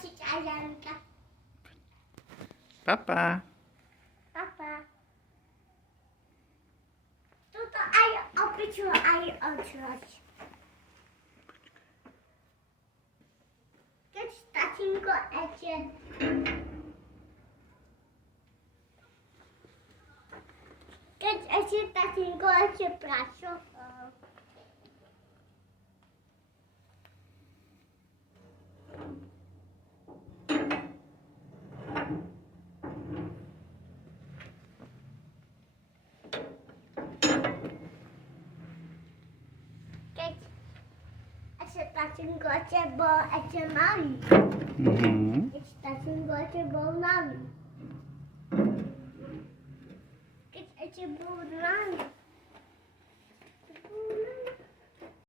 zobaczyć Ajanka. Papa. Papa. To Aja obyciło Aja odrzuć. Keď tatínko ešte. Keď ešte tatínko ešte pracoval. Keď ešte tatínko ešte bol ešte malý. Mhm. Keď tatínko ešte bol malý. Keď ešte bol malý.